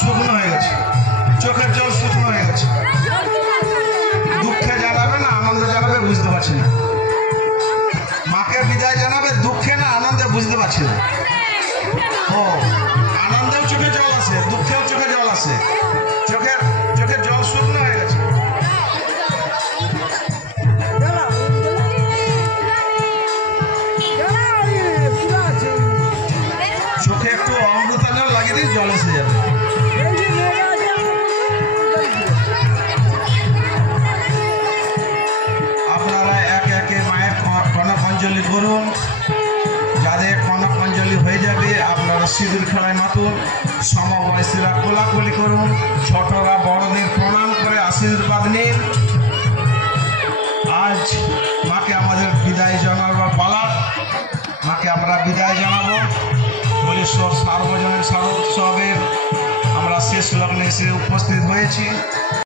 শুকনো হয়ে গেছে, চোখের জল শুকনো হয়ে গেছে। দুঃখে জানাবে না আনন্দে জানাবে বুঝতে পারছি না। মাকে বিদায় জানাবে দুঃখে না আনন্দে বুঝতে পারছি না। ও আনন্দেও চোখে জল আসে, দুঃখেও চোখে জল আসে, চোখের জল শুকনো হয়ে গেছে। চোখে একটু অমৃতাঞ্জন লাগিয়ে দিই, জল এসে যাবে। আপনারা একে একে মায়ের কনক অঞ্জলি করুন। যাদের কনক অঞ্জলি হয়ে যাবে আপনারা সিঁদুর খেলায় মাতুন, সমবয়সীরা কোলাকুলি করুন, ছোটরা বড়দের প্রণাম করে আশীর্বাদ নিন। আজ মাকে আমাদের বিদায় জানাবার পালা, মাকে আমরা বিদায় জানাবো। হরিশ্বর সার্বজনীন শারদ উৎসবের আমরা শেষ লগ্নে এসে উপস্থিত হয়েছি।